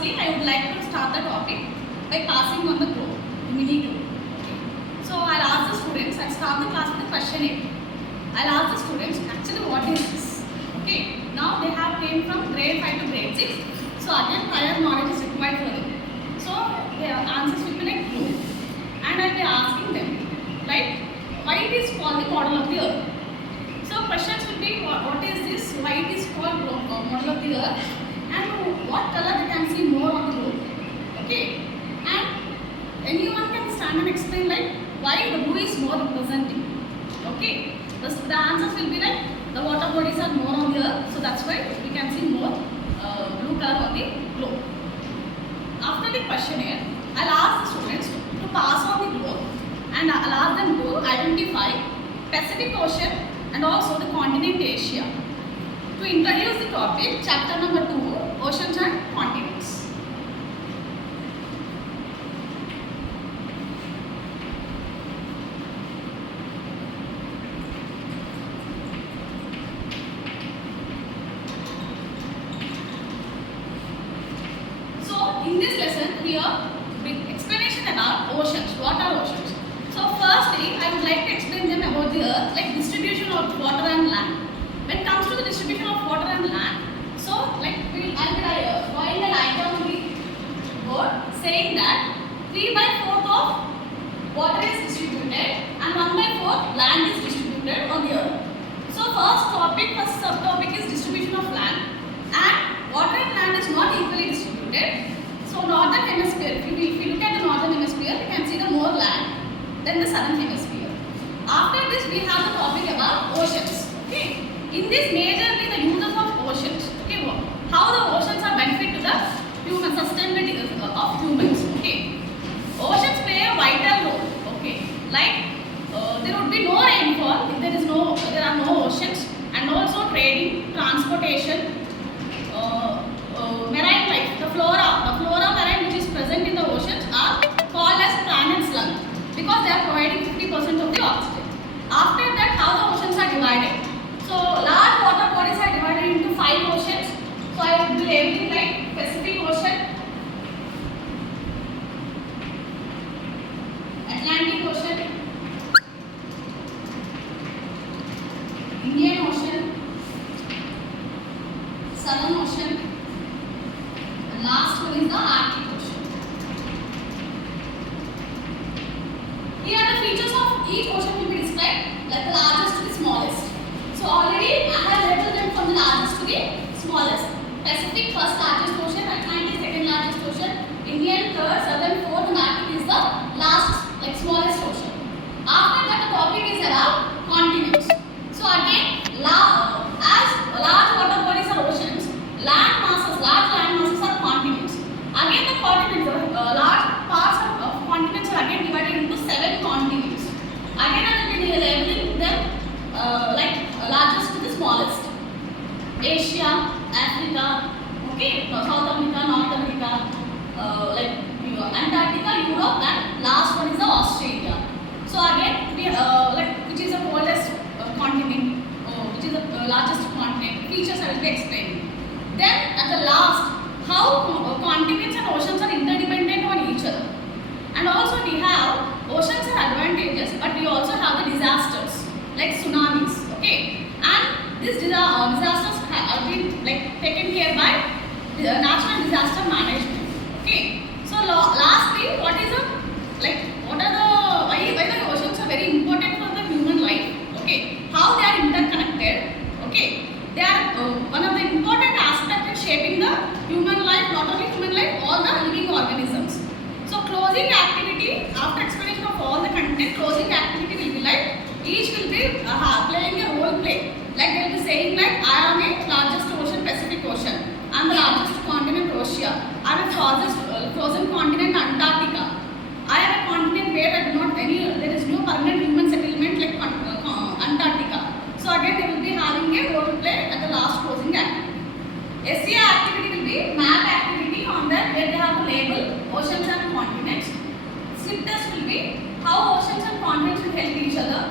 firstly, I would like to start the topic by passing on the globe, the mini globe. Okay. So I'll ask the students, I'll start the class with a questionnaire. I'll ask the students, actually what is this? Okay. Now they have came from grade 5 to grade 6. So again, prior knowledge is required for them. So their answers will be like globe. And I'll be asking them, like, why it is called the model of the earth? So questions will be, what is this? Why it is called model of the earth? And what color they can see more on the globe? Okay. And anyone can stand and explain like why the blue is more representing. Okay. The answers will be like the water bodies are more on the earth, so that's why we can see more blue color on the globe. After the questionnaire, I'll ask the students to pass on the globe and I'll ask them to identify Pacific Ocean and also the continent Asia. To introduce the topic, chapter number 2, Oceans and Continents. So, in this lesson, here, with explanation about oceans. What are oceans? So, firstly, I would like to explain them about the earth, like distribution of water and land. When it comes to the distribution of water and land, so like I'll be drawing a diagram on the board saying that 3/4 of water is distributed and 1/4 land is distributed on the earth. So first subtopic is distribution of land, and water and land is not equally distributed. So northern hemisphere, if you look at the northern hemisphere, you can see the more land than the southern hemisphere. After this, we have the topic about oceans. Okay. In this, majorly the uses of oceans. Okay, how the oceans are benefit to the human sustainability of humans. Okay, oceans play a vital role. Okay, like there would be no rainfall if there are no oceans, and also trading, transportation, marine life, the flora marine which is present in the oceans are called as planet's lung because they are providing 50% of the oxygen. After that, how the oceans are divided. So large water bodies are divided into 5 oceans. So I will be labeling like Pacific Ocean, Atlantic Ocean, Indian Ocean, Southern Ocean, and last one is the Arctic Ocean. Here the features of each ocean will be described like the largest to the smallest. So already I have labeled them from the largest to the smallest. Pacific first largest ocean, Atlantic second largest ocean, Indian third, Southern fourth, and Arctic is the last, like smallest ocean. After that, the topic is about continents. So again, as large water bodies are oceans, large land masses are continents. Again, the continents, large parts of continents are again divided into 7 continents. Again, I will be labeling them like largest to the smallest. Asia, Africa, okay, South America, North America, like Antarctica, Europe, and last one is the Australia. So again, we which is the coldest continent, which is the largest continent. Features I will be explaining. Then at the last, how continents and oceans are interdependent on each other. And also we have oceans are advantages, but we also have the disasters like tsunamis. Okay, and these disasters have been like taken care by the natural disaster management. Okay, so lastly, what are the why the oceans are very important for the human life? Okay, how they are interconnected? Okay, they are one of the important aspects in shaping the human life, not only human life, all the living organisms. So closing activity, after explanation of all the content, closing activity will be like each will be playing a role play. Like they will be saying like I am a largest ocean, Pacific Ocean. I am the largest continent, Russia. I am a frozen continent, Antarctica. I am a continent where there is no permanent human settlement like Antarctica. So again they will be having a role play at the last closing activity. SCA activity will be map activity on that where they have to label oceans and continents. Slip test will be how oceans and continents will help each other.